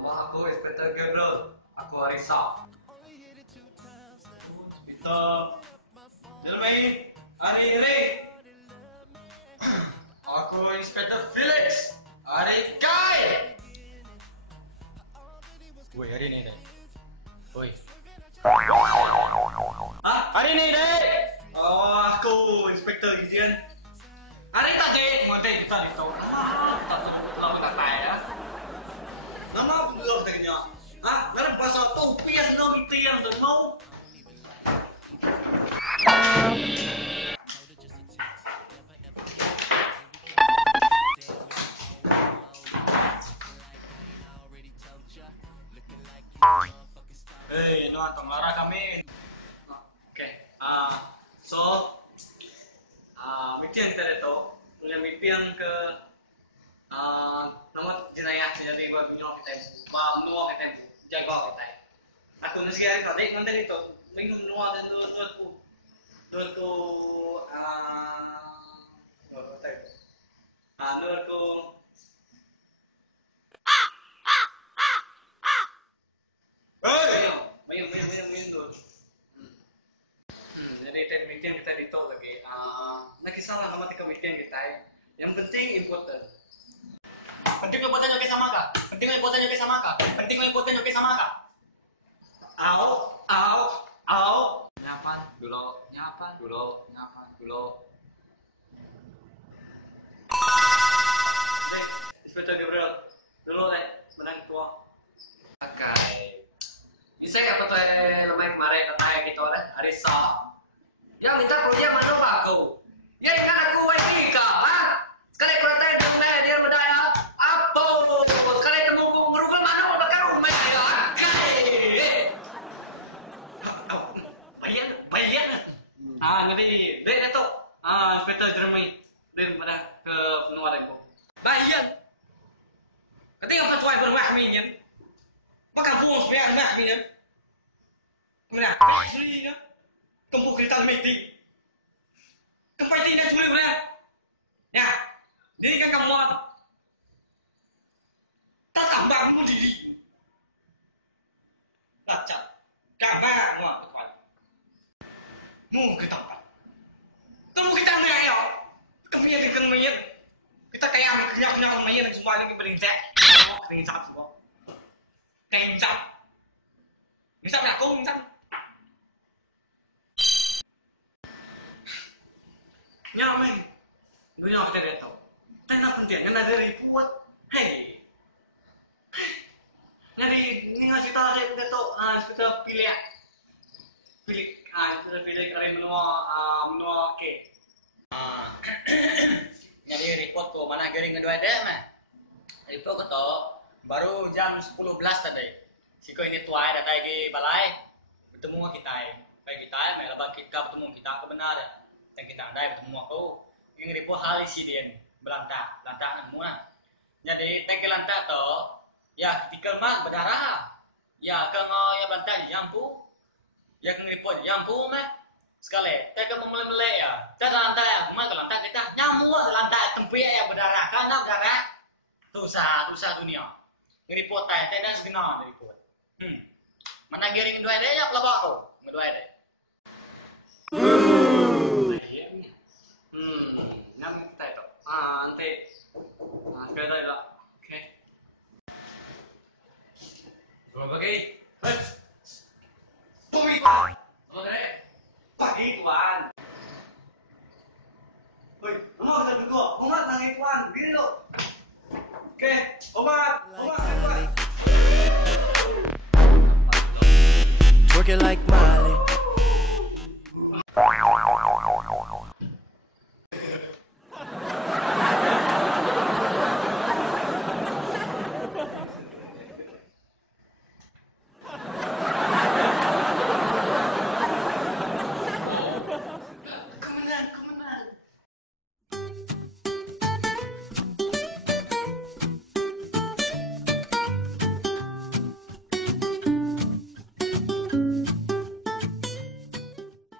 Nama aku Inspektur Gabriel. Aku Arisa. Kita Jelmi hari ini. Aku Inspektur Felix hari Kai. Woi, hari ini deh. Woi. Hah? Hari ini deh. Oh, aku Inspektur Gideon. Hari tadi monte kita itu. Nama kata ya. Nama belum tanya. Hah? Nara bahasa tu pias no mitian tu mau. Hey, no atong lara kami. Okay. Mitian kita dito. Punya mitian ke nama jenayah jadi buat punya kita. Menua kita. Jaga kita. Aku nasi hari tadi mantan itu. Minum menua dan dulu jadi meeting kita di talk lagi. Nakisalah nama tiga meeting kita. Yang penting important. Penting lo buatan sama kak. Penting lo buatan sama kak. Penting lo buatan sama kak. Au. Nyapan dulu. Inspektur Gabriel. Dulu menang tua. Okay. Bisa apa tuh namanya kemarin katanya gitu kan Arisa. Ya minta kuliah mana pak aku? Ya kan aku baik kak, sekarang kurang tahu dengan dia berdaya. Apa? Sekarang kamu merubah mana mau bakar rumah ya? Bayan. Jadi dek itu. Inspektur Jeremy. Dia mana ke penua itu. Bayan. Ketika apa tuai berwahminya? Makan buang sebenarnya mahminya. Kemudian, sulinya. Kamu cerita meeting. Kembali tidak sulit benar. Ya, jadi kan kamu tak tambah pun diri. Lacak, gambar semua tepat. Mu kita apa? Kamu kita ya. Kamu yang dikenal mayat. Kita kayak kenal mayat yang semua lagi berinsek. Berinsek semua. Kencang. Bisa aku kencang. Nyaman. Dunia kita dia tahu. Tapi nak penting kan ada report. Hey. Jadi ni ngasih tahu dia tahu kita pilih kali menua ke. Jadi report tuh mana gering kedua deh mah. Report tuh baru jam 10.11 tadi. Siko ini tuai datang lagi balai bertemu sama kita. Baik kita, melabang kita bertemu kita kebenaran. Dan kita andai bertemu aku. Ini report hal isi dia belantak semua. Jadi tengkel lantak tuh ya ketika mah berdarah. Ya kalau ya belantak jampu. Ya keng report jampu mah. Sekali, tengkel mau mulai ya. Kita lantak ya, kemana ke lantak kita nyamuk lantak tempuya ya berdarah. Karena berdarah dosa dunia. Nge-report tayo dan segenap nge-report. Mana giring dua deh ya pelabak ko. Ngedua deh. Nam kita itu. Nanti